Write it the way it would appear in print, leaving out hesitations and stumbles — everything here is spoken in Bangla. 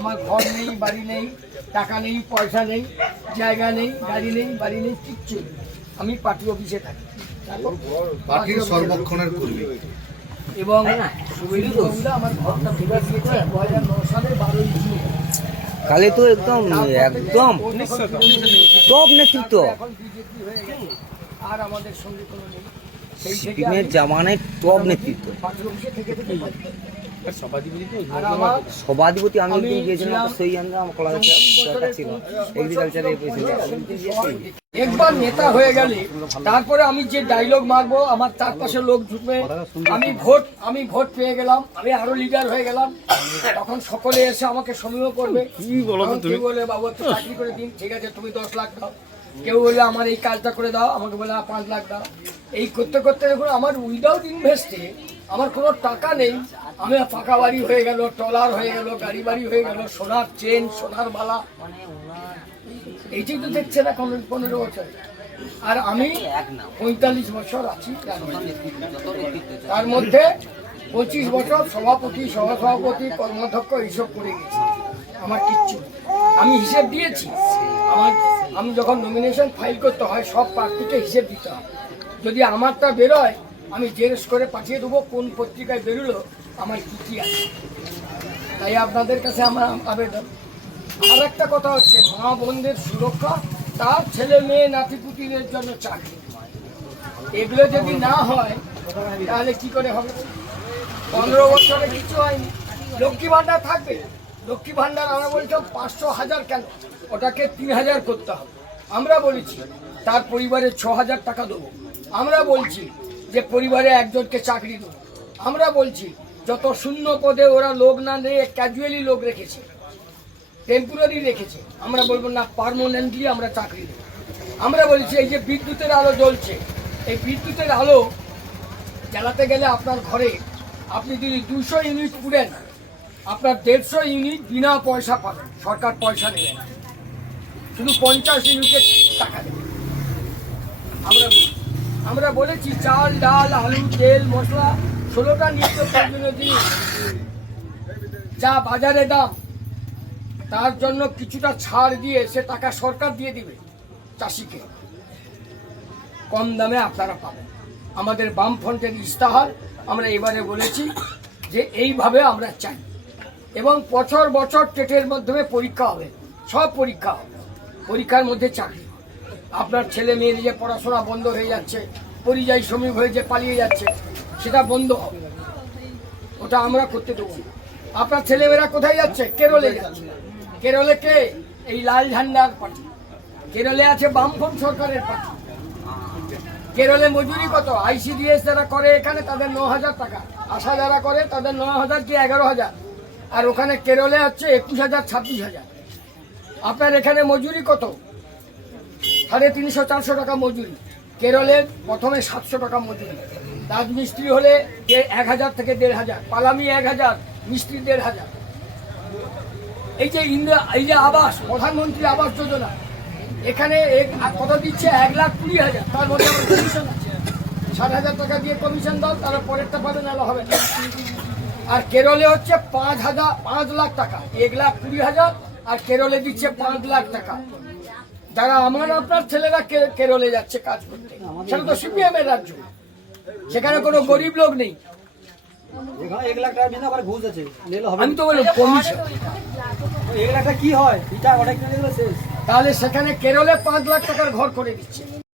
আমার ঘর নেই, বাড়ি নেই, টাকা নেই, পয়সা নেই, জায়গা নেই, গাড়ি নেই, বাড়ি নেই, কিচ্ছু নেই। আমি পার্টি অফিসে থাকি, পার্টির সর্বক্ষণের কর্মী এবং আমার ঘরটা ফিরে দিয়েছে 2009 সালে 12ই জুন। কালে তো একদম একদম টপ নেতৃত্ব, এখন বিজেপি হয়ে গেছে, আর আমাদের সঙ্গে কোনো নেই। সেই থেকে সিপিএমের জামানায় টপ নেতৃত্ব। পার্টি অফিসে থেকে পাচ্ছি। আর সভাধিপতি আমি একদিন গিয়েছিলাম, সেই আমার কলাগাছা ছিল এগ্রিকালচারের একবার নেতা হয়ে গেলে তারপরে আমি যে ডায়লগ মারবো, আমার চারপাশে লোক ঢুকবে, আমি ভোট পেয়ে গেলাম, আমি আরো লিডার হয়ে গেলাম, তখন সকলে এসে আমাকে সমীহ করবে। কেউ বলে বাবু একটু চাকরি করে দিন, ঠিক আছে তুমি 10 লাখ দাও, কেউ বলে আমার এই কাজটা করে দাও, আমাকে বলে 5 লাখ দাও। এই করতে করতে দেখুন আমার উইদাউট ইনভেস্টে আমার কোনো টাকা নেই, আমি পাকা বাড়ি হয়ে গেল, ট্রলার হয়ে গেল, গাড়ি বাড়ি হয়ে গেল, সোনার চেন, সোনার মালা, এইটাই তো দেখছেন এখন 15 বছর। আর আমি 45 বছর আছি, তার মধ্যে 25 বছর সভাপতি, সহসভাপতি, কর্মাধ্যক্ষ এইসব করে গেছি। আমার কিচ্ছু আমি হিসেব দিয়েছি। আমি যখন নমিনেশন ফাইল করতে হয় সব প্রার্থীকে হিসেব দিতে হয়। যদি আমারটা বেরোয় আমি জেরক্স করে পাঠিয়ে দেবো কোন পত্রিকায় বেরোলো, আমার কি আছে। তাই আপনাদের কাছে আমার আবেদন। আর একটা কথা হচ্ছে, মা বোনদের সুরক্ষা, তার ছেলে মেয়ে নাতিপুতিদের জন্য চাকরি, এগুলো যদি না হয় তাহলে কি করে হবে? 15 বছরে কিছু হয়নি। লক্ষ্মী ভান্ডার থাকবে, লক্ষ্মী ভান্ডার আমরা বলছিলাম 500 হাজার কেন, ওটাকে 3000 করতে হবে। আমরা বলেছি তার পরিবারে 6000 টাকা দেবো। আমরা বলছি যে পরিবারে একজনকে চাকরি দেবো। আমরা বলছি যত শূন্য পদে ওরা লোক না নিয়ে ক্যাজুয়ালি লোক রেখেছে, টেম্পোরারি রেখেছে, আমরা বলবো না পার্মানেন্টলি আমরা চাকরি দেবো। আমরা বলছি এই যে বিদ্যুতের আলো জ্বলছে, এই বিদ্যুতের আলো জ্বালাতে গেলে আপনার ঘরে আপনি যদি 200 ইউনিট পুড়েন, আপনার 150 ইউনিট বিনা পয়সা পাবেন, সরকার পয়সা নেবে না, শুধু 50 ইউনিটের টাকা দেবে। আমরা বলেছি চাল, ডাল, আলু, তেল, মশলা 16টা নিত্য প্রয়োজনীয় জিনিস যা বাজারে দাম, তার জন্য কিছুটা ছাড় দিয়ে সে টাকা সরকার দিয়ে দিবে চাষিকে, কম দামে আপনারা পাবেন। আমাদের বামফ্রন্টের ইস্তাহার আমরা এবারে বলেছি যে এইভাবে আমরা চাই, এবং বছর বছর টেটের মাধ্যমে পরীক্ষা হবে, সব পরীক্ষা হবে, পরীক্ষার মধ্যে চাকরি। আপনার ছেলে মেয়ের যে পড়াশোনা বন্ধ হয়ে যাচ্ছে, পরিযায়ী শ্রমিক হয়ে যে পালিয়ে যাচ্ছে, সেটা বন্ধ হবে, ওটা আমরা করতে দেবো। আপনার ছেলেমেয়েরা কোথায় যাচ্ছে? কেরলে যাচ্ছে। কেরলে কে? এই লাল ঝান্ডার পার্টি। কেরলে আছে বামফ্রন্ট সরকারের পার্টি। কেরলে মজুরি কত? ICDS যারা করে এখানে তাদের 9000 টাকা, আশা যারা করে তাদের 9000 কি 11000, আর ওখানে কেরলে হচ্ছে 21000 26000। আপনার এখানে মজুরি কত? 350-400 টাকা মজুরি। কেরলে প্রথমে 700 টাকা মজুরি, রাজমিস্ত্রি হলে 1000 থেকে 1500, পালামি 1000, মিস্ত্রি 1500। এই যে আবাস, প্রধানমন্ত্রী আবাস যোজনা, এখানে কত দিচ্ছে? 1,20,000, তার মধ্যে আমার কমিশন আছে, 60,000 টাকা দিয়ে কমিশন দাও, তারা পরেরটা পাবে, নাহলে হবে না। আর কেরলে হচ্ছে 5 লাখ টাকা, 1,20,000, আর কেরলে দিচ্ছে 5 লাখ টাকা। যারা আমার আপনার ছেলেরা কেরলে যাচ্ছে কাজ করতে, সেটা তো সিপিএম এর রাজ্য, সেখানে কোনো গরিব লোক নেই। আমি তো বলি কমিশন, তাহলে সেখানে কেরলে 5 লাখ টাকার ঘর করে দিচ্ছে।